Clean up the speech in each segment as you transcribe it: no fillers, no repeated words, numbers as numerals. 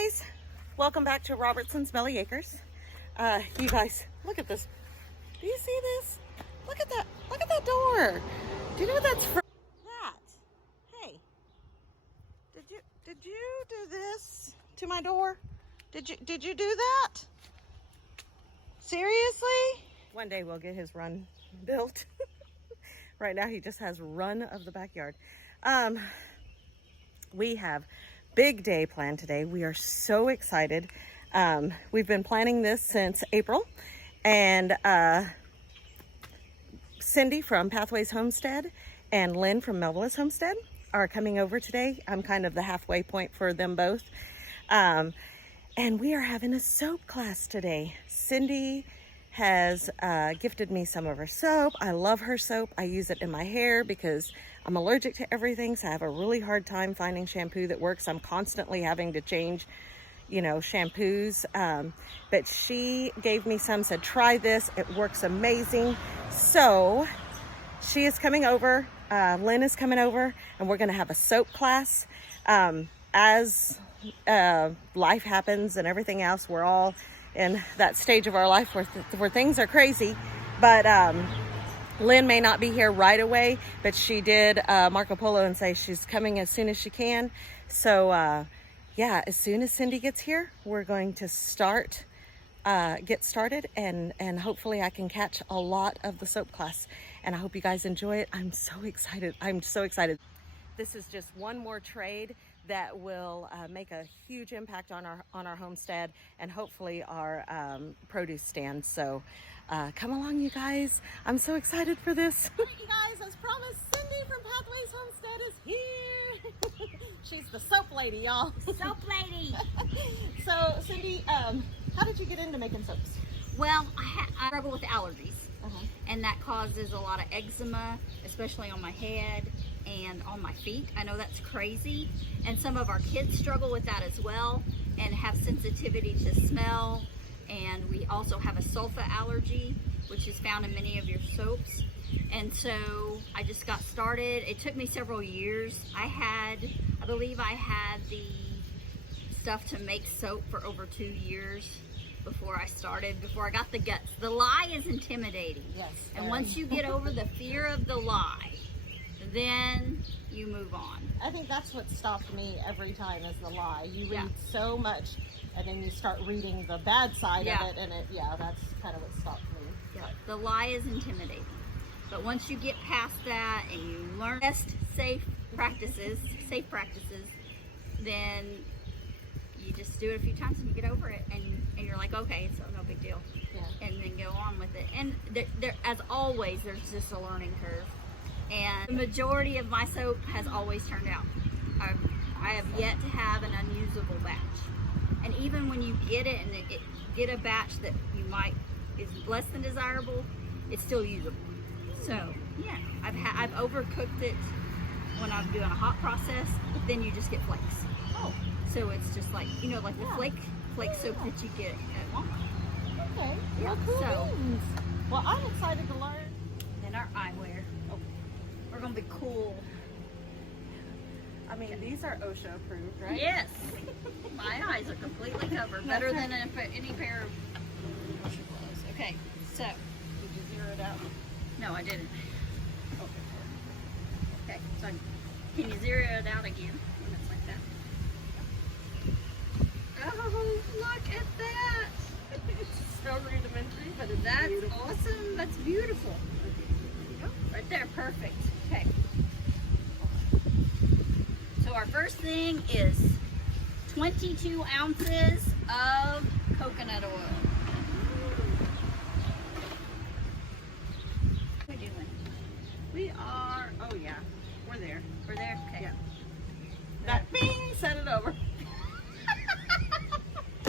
guys, welcome back to Robertson's Belly Acres. You guys, look at this. Do you see this? Look at that. Look at that door. Do you know what that's from? That. Hey, did you do this to my door? Did you do that? Seriously? One day we'll get his run built. Right now he just has run of the backyard. We have big day planned today. We are so excited. We've been planning this since April, and Cyndi from Pathways Homestead and Lynn from Melvolas Homestead are coming over today. I'm kind of the halfway point for them both. And we are having a soap class today. Cyndi has gifted me some of her soap. I love her soap. I use it in my hair because I'm allergic to everything, so I have a really hard time finding shampoo that works. I'm constantly having to change, you know, shampoos. But she gave me some, said, try this. It works amazing. So she is coming over. Lynn is coming over, and we're going to have a soap class. As life happens and everything else, we're all in that stage of our life where things are crazy. But Lynn may not be here right away, but she did Marco Polo and say she's coming as soon as she can. So yeah, as soon as Cyndi gets here, we're going to get started, and hopefully I can catch a lot of the soap class, and I hope you guys enjoy it. I'm so excited. I'm so excited. This is just one more trade that will make a huge impact on our homestead and hopefully our produce stand. So come along, you guys. I'm so excited for this. All right, you guys, as promised, Cyndi from Pathways Homestead is here. She's the soap lady, y'all. Soap lady. So Cyndi, how did you get into making soaps? Well, I struggle with allergies, and that causes a lot of eczema, especially on my head and on my feet. I know that's crazy, and some of our kids struggle with that as well and have sensitivity to smell, and we also have a sulfa allergy, which is found in many of your soaps. And so I just got started. It took me several years. I believe I had the stuff to make soap for over 2 years before I got the guts. The lie is intimidating. Yes. And once you get over the fear of the lie, then you move on. I think that's what stopped me every time, is the lie. You read so much, and then you start reading the bad side of it, and that's kind of what stopped me. Yeah, the lie is intimidating. But once you get past that and you learn best safe practices, then you just do it a few times and you get over it, and you're like, okay, it's no big deal. Yeah. And then go on with it. And there, as always, there's just a learning curve. And the majority of my soap has always turned out. I have yet to have an unusable batch. And even when you get it and get a batch that is less than desirable, it's still usable. So yeah, I've overcooked it when I'm doing a hot process, but then you just get flakes. Oh. So it's just like, you know, like the flake soap that you get at Walmart. Okay. Yeah. Well, cool So, beans. Well, I'm excited to learn. Then our eyewear. We're gonna be cool. I mean, these are OSHA approved, right? Yes. My eyes are completely covered. Better than any pair of OSHA gloves. Okay, so. Did you zero it out? No, I didn't. Okay, so can you zero it out again when it's like that? Oh, look at that. It's so rudimentary, but it's That's beautiful. awesome. That's beautiful. Right there, perfect. Okay. So our first thing is 22 ounces of coconut oil. What are we doing? We are, oh yeah, we're there. We're there? Okay. Yeah. That bing, set it over.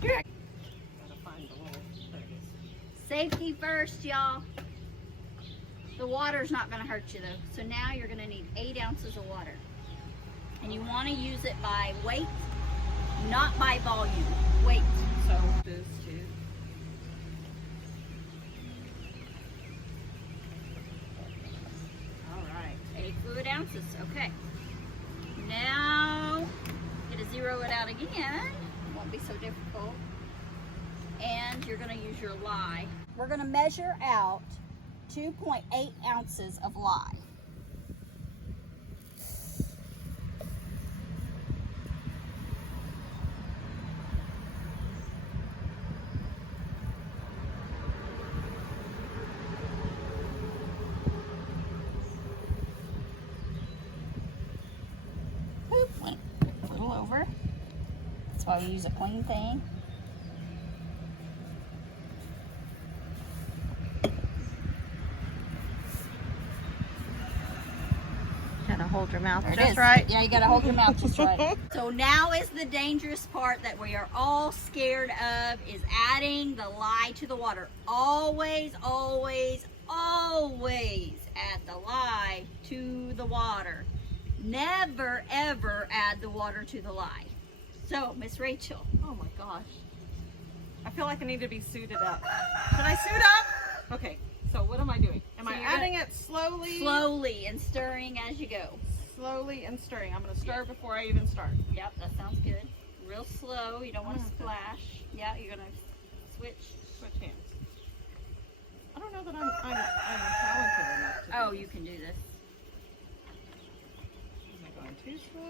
Here. Gotta find the little, there it is. Safety first, y'all. The water's not going to hurt you though. So now you're going to need 8 ounces of water. And you want to use it by weight, not by volume. Weight. So those two. All right. 8 fluid ounces. Okay. Now, get to zero it out again. won't be so difficult. And you're going to use your lye. We're going to measure out 2.8 ounces of lye. Went a little over. That's why we use a clean thing. Gotta hold your mouth There it just is. right. Yeah, you gotta hold your mouth just right. So now is the dangerous part that we are all scared of, is adding the lye to the water. Always, always, always add the lye to the water. Never, ever add the water to the lye. So, Miss Rachel. Oh my gosh. I feel like I need to be suited up. Should I suit up? Okay, so what am I doing? Am I adding it slowly? Slowly and stirring as you go. Slowly and stirring. I'm going to stir before I even start. Yep, that sounds good. Real slow. You don't want to splash. Yeah, you're going to switch hands. I don't know that I'm talented enough to Oh, you can do this. Am I going too slow?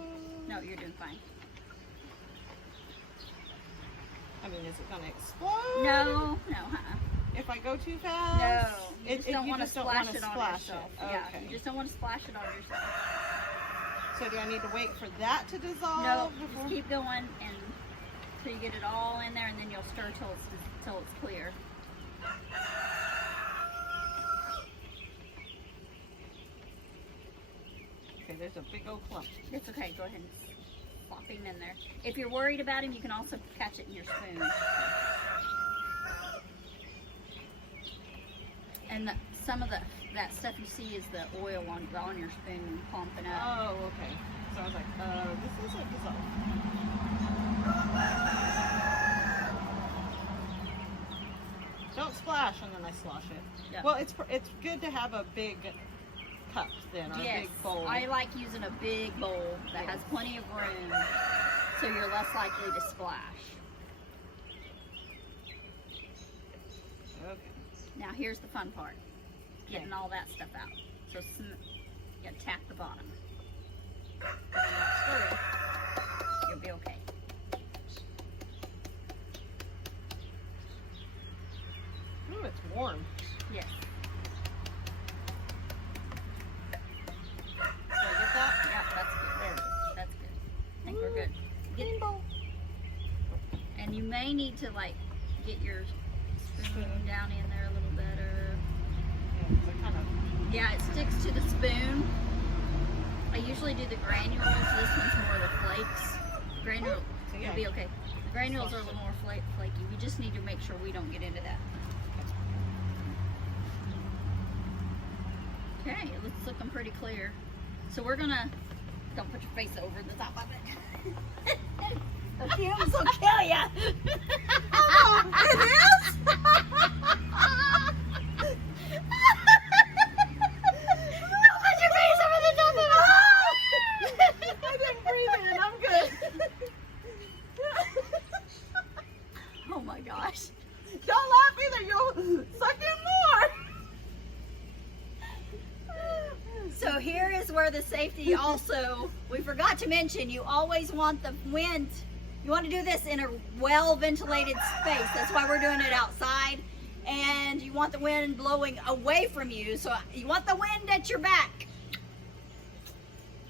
No, you're doing fine. I mean, is it going to explode? No, If I go too fast? No, you just don't want to splash it on yourself. Yeah, Okay. you just don't want to splash it on yourself. So do I need to wait for that to dissolve? No, before? just keep going until you get it all in there, and then you'll stir till it's clear. Okay, there's a big old clump. It's okay, go ahead and plop him in there. If you're worried about him, you can also catch it in your spoon. And some of that stuff you see is the oil on your spoon pumping up. Oh, okay. So I was like, this isn't dissolved. Don't splash and then I slosh it. Yep. Well, it's good to have a big cup then, or a big bowl. I like using a big bowl that has plenty of room, so you're less likely to splash. Okay. Now here's the fun part, getting all that stuff out. So you gotta tap the bottom. You'll be okay. Ooh, it's warm. Yes. Did I get that? Yeah, that's good. There it is. That's good. I think we're good. And you may need to get your spoon down in there a little better. Yeah, so kind of. Yeah, it sticks to the spoon. I usually do the granules. This one's more the flakes. Granule, it'll be okay. The granules are a little more flaky. We just need to make sure we don't get into that. Okay, it's looking pretty clear. So we're gonna, don't put your face over the top of it. The fumes will kill ya. Oh, it is? Put your face over the top of it. I didn't breathe in. I'm good. Oh my gosh. Don't laugh either. You'll suck in more. So here is where the safety also, we forgot to mention, you always want the wind, you want to do this in a well ventilated space. That's why we're doing it outside. And you want the wind blowing away from you. So you want the wind at your back.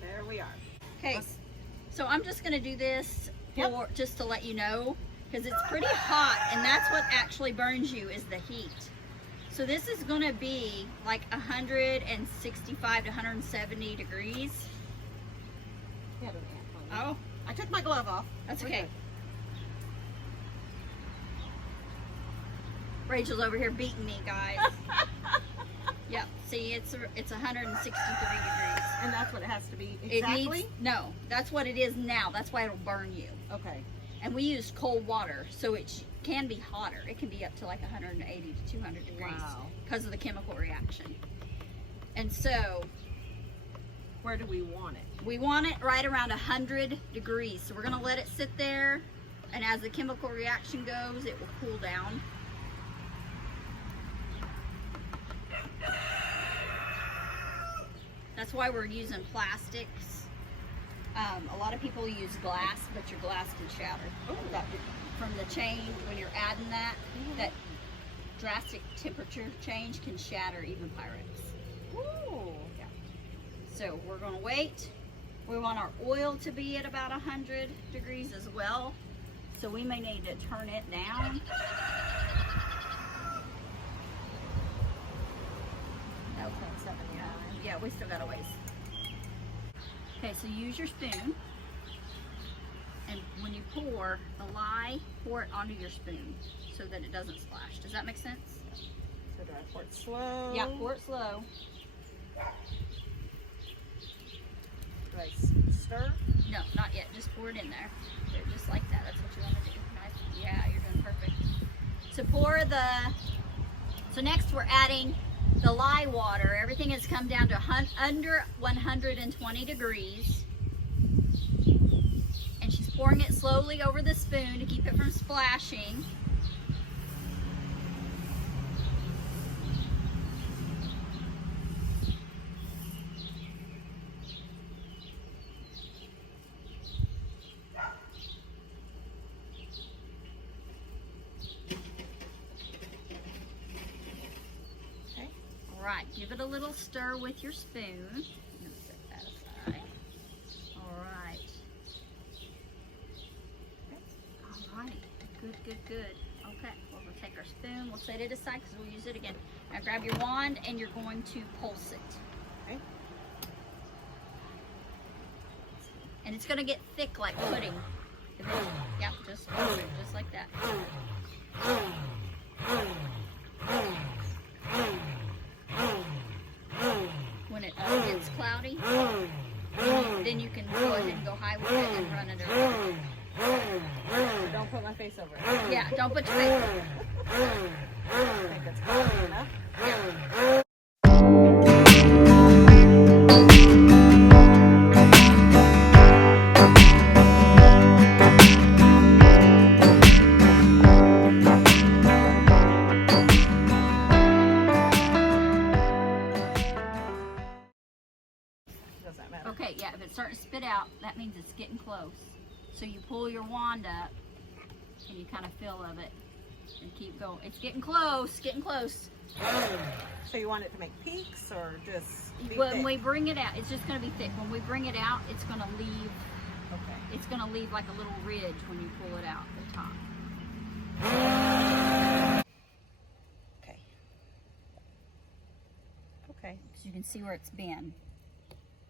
There we are. Okay, so I'm just going to do this for just to let you know, because it's pretty hot, and that's what actually burns you is the heat. So this is going to be like 165 to 170 degrees. You had an ant on you. Oh, I took my glove off. that's We're okay. good. Rachel's over here beating me, guys. Yep. See, it's 163 degrees. And that's what it has to be exactly? No, that's what it is now. That's why it'll burn you. Okay. And we use cold water, so it can be hotter. It can be up to like 180 to 200 degrees because of the chemical reaction. And so, where do we want it? We want it right around 100 degrees. So we're gonna let it sit there And as the chemical reaction goes, it will cool down. That's why we're using plastics. A lot of people use glass, but your glass can shatter. That, from the change, when you're adding that, that drastic temperature change can shatter even Pyrex. Ooh. Yeah. So we're gonna wait. We want our oil to be at about 100 degrees as well. So we may need to turn it down. Okay, 79. Yeah, we still got a ways. Okay, so use your spoon. And when you pour the lye, pour it onto your spoon so that it doesn't splash. Does that make sense? So do I pour it slow? Yeah, pour it slow. Do I stir? No, not yet. Just pour it in there. Just like that. That's what you want to do. Nice. Yeah, you're doing perfect. So so next we're adding the lye water. Everything has come down to under 120 degrees. And she's pouring it slowly over the spoon to keep it from splashing. Alright, give it a little stir with your spoon. I'm going to set that aside. Alright. Alright, good, good, good. Okay, we'll take our spoon, we'll set it aside because we'll use it again. Now grab your wand and you're going to pulse it. Okay. And it's going to get thick like pudding. Yeah, just pulse it, just like that. When it gets cloudy, then you can go ahead and go high with it and run it around. Don't put my face over it. Yeah, don't put your face over it. I think it's cloudy enough. Yeah. Okay, yeah, if it's starting to spit out, that means it's getting close. So you pull your wand up and you kind of feel of it and keep going. It's getting close, getting close. So you want it to make peaks or just be When thick? we bring it out, it's just going to be thick. When we bring it out, it's going to leave. Okay. It's going to leave like a little ridge when you pull it out the top. Okay. Okay. So you can see where it's been.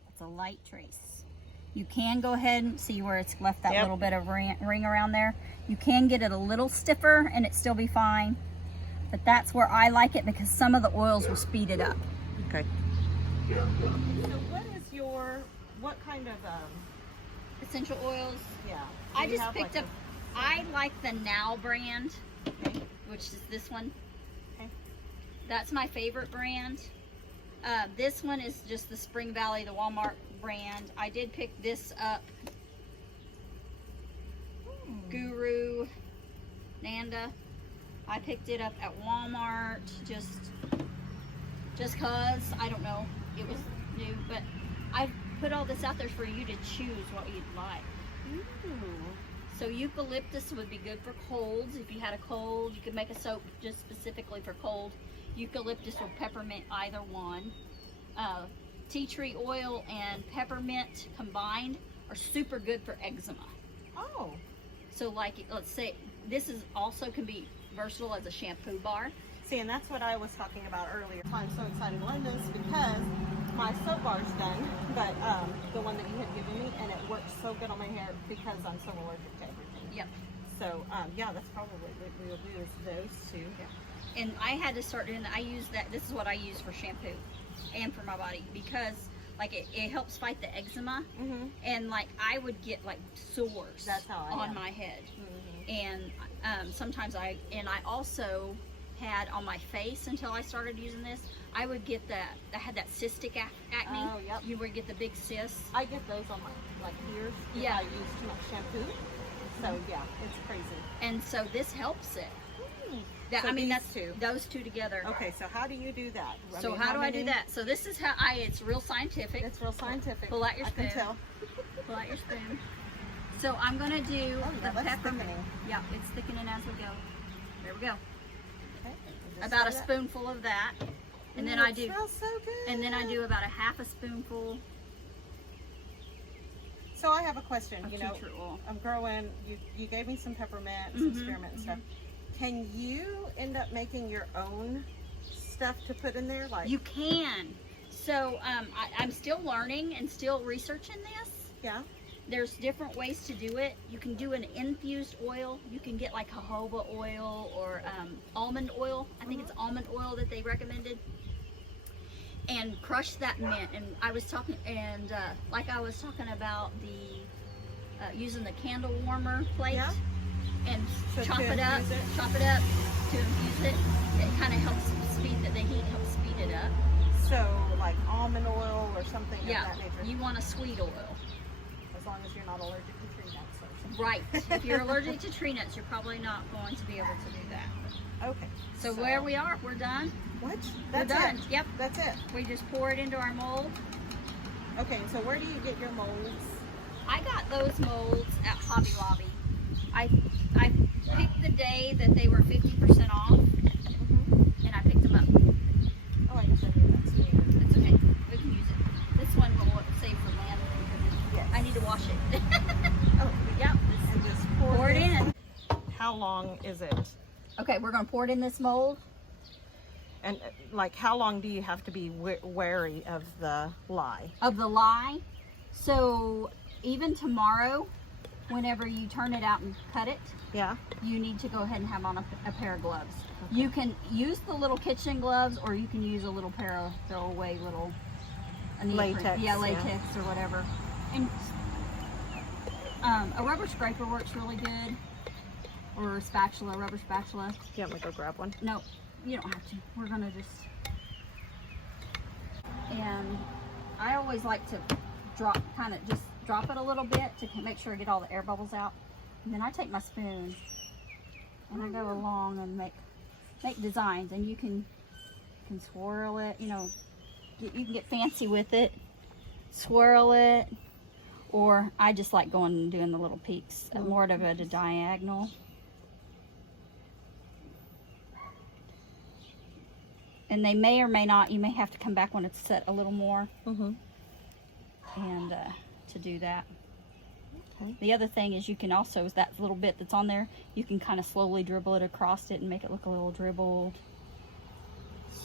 It's a light trace. You can go ahead and see where it's left that little bit of ring around there. You can get it a little stiffer and it still be fine. But that's where I like it because some of the oils will speed it up. Okay. So what kind of, Essential oils. yeah. I just picked up, I like the Now brand, which is this one. Okay. That's my favorite brand. This one is just the Spring Valley, the Walmart brand. I did pick this up. Guru Nanda. I picked it up at Walmart just cause, I don't know, it was new, but I put all this out there for you to choose what you'd like. Ooh. So eucalyptus would be good for colds. If you had a cold, you could make a soap just specifically for cold. Eucalyptus or peppermint, either one. Tea tree oil and peppermint combined are super good for eczema. Oh. So like, let's say, this is also can be versatile as a shampoo bar. See, and that's what I was talking about earlier. I'm so excited to learn this because my soap bar's done, but the one that you had given me, and it works so good on my hair because I'm so allergic to everything. Yep. So yeah, that's probably what we'll do is those two. Yeah. And I had to start doing that. I use that. This is what I use for shampoo and for my body because like it helps fight the eczema. And like I would get like sores on my head. And sometimes I also had on my face until I started using this. I would get that. I had that cystic acne. Oh, yep. You would get the big cysts. I get those on my like ears. Yeah. I use too much shampoo. So yeah, it's crazy. And so this helps it. So I mean, these that's two. those two together. Okay, so how do you do that? So how do I do that? So this is how it's real scientific. It's real scientific. Pull out your spoon. I can tell. Pull out your spoon. So I'm gonna do the peppermint. Thickening. Yeah, it's thickening as we go. There we go. Okay. About a spoonful of that, and then I do. It smells so good. And then I do about a half a spoonful. So I have a question. Of You know, tea tree oil. I'm growing. You gave me some peppermint, some spearmint and stuff. Can you end up making your own stuff to put in there? Like You can. So I'm still learning and still researching this. yeah. There's different ways to do it. You can do an infused oil. You can get like jojoba oil or almond oil. I think it's almond oil that they recommended. And crush that mint. And I was talking, and like I was talking about the using the candle warmer plate. Yeah. And So chop to it up infuse it? to infuse it. It kind of helps the heat helps speed it up. So like almond oil or something of Yeah, that nature. you want a sweet oil. As long as you're not allergic to tree nuts or something. Right. If you're allergic to tree nuts, you're probably not going to be able to do that. Okay. So where we are, we're done. What? We're That's done. it. Yep. That's it. We just pour it into our mold. Okay. So where do you get your molds? I got those molds at Hobby Lobby. I picked the day that they were 50% off, and I picked them up. Oh, I guess I knew that. It's okay. We can use it. This one will save for land. Yes. I need to wash it. Oh, Yep. and just Pour it in. How long is it? Okay, we're going to pour it in this mold. And like, how long do you have to be wary of the lye? Of the lye. So even tomorrow, whenever you turn it out and cut it, Yeah. you need to go ahead and have on a pair of gloves. You can use the little kitchen gloves, or you can use a little pair of throwaway little Latex, yeah, latex or whatever. And a rubber scraper works really good, or a spatula, rubber spatula. Do you want me to go grab one? No, you don't have to. We're gonna just. And I always like to just drop it a little bit to make sure I get all the air bubbles out. And then I take my spoon and I go along and make designs, and you can swirl it, you know, you can get fancy with it, swirl it, or I just like going and doing the little peaks, more of a diagonal. And they may or may not, you may have to come back when it's set a little more and to do that. Okay. The other thing is you can also, is that little bit that's on there, you can kind of slowly dribble it across it and make it look a little dribbled.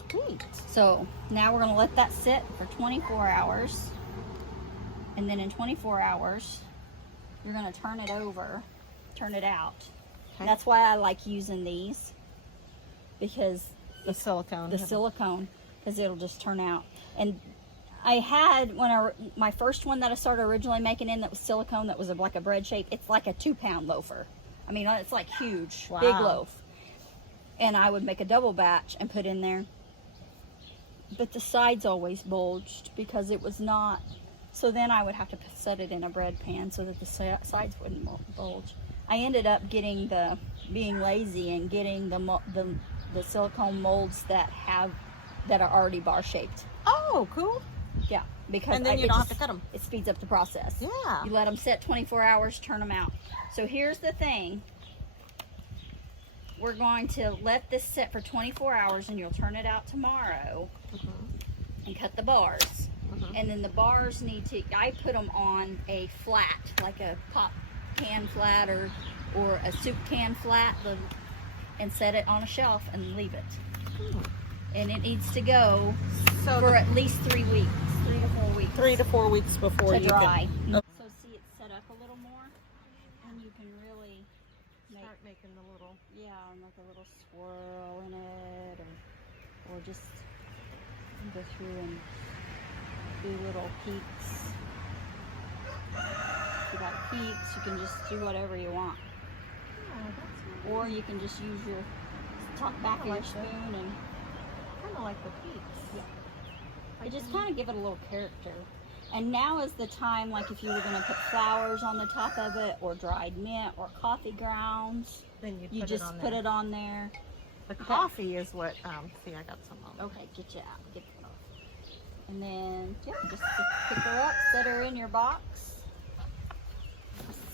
Sweet. So now we're going to let that sit for 24 hours. And then in 24 hours, you're going to turn it over, turn it out. Okay. That's why I like using these, because The silicone. because it'll just turn out. And I had, my first one that I started originally making in that was silicone, that was like a bread shape, it's like a 2-pound loafer. I mean, it's like huge, Wow. big loaf. And I would make a double batch and put in there. But the sides always bulged because it was not, so then I would have to set it in a bread pan so that the sides wouldn't bulge. I ended up being lazy and getting the silicone molds that are already bar shaped. Oh, cool. Yeah, because And then you don't have to cut them. It speeds up the process. Yeah. You let them set 24 hours, turn them out. So here's the thing. We're going to let this set for 24 hours, and you'll turn it out tomorrow and cut the bars. And then the bars I put them on a flat, like a pop can flat or a soup can flat, and set it on a shelf and leave it. And it needs to go for at least 3 weeks, 3 to 4 weeks. 3 to 4 weeks before to you dry. can So see, it's set up a little more, and you can really start making the little. like a little swirl in it, or just go through and do little peaks. If you got peaks, you can just do whatever you want. Or you can just use your back of your spoon and Kind of like the peaks. you just kind of give it a little character. And now is the time, like if you were going to put flowers on the top of it, or dried mint, or coffee grounds, Then you just put it on there. The coffee is what, see, I got some on. Okay, get you out. Get that off. And then, yeah, just pick her up, set her in your box.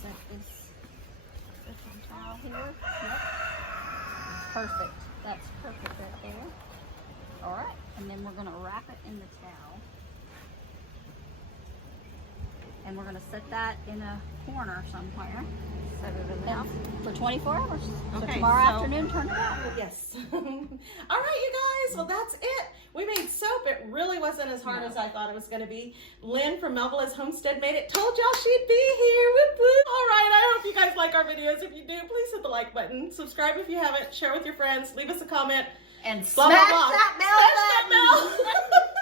Set this on towel here. Yep. Perfect. That's perfect right there. All right, and then we're going to wrap it in the towel. And we're going to set that in a corner somewhere. Set it in the house. For 24 hours. So Okay, tomorrow afternoon, turn it on. Yes. All right, you guys. Well, that's it. We made soap. It really wasn't as hard as I thought it was going to be. Lynn from Melvolas Homestead made it. Told y'all she'd be here. Whoop, whoop. All right. I hope you guys like our videos. If you do, please hit the like button. Subscribe if you haven't. Share with your friends. Leave us a comment. And Blah, smash blah, blah. that bell Smash button. that bell.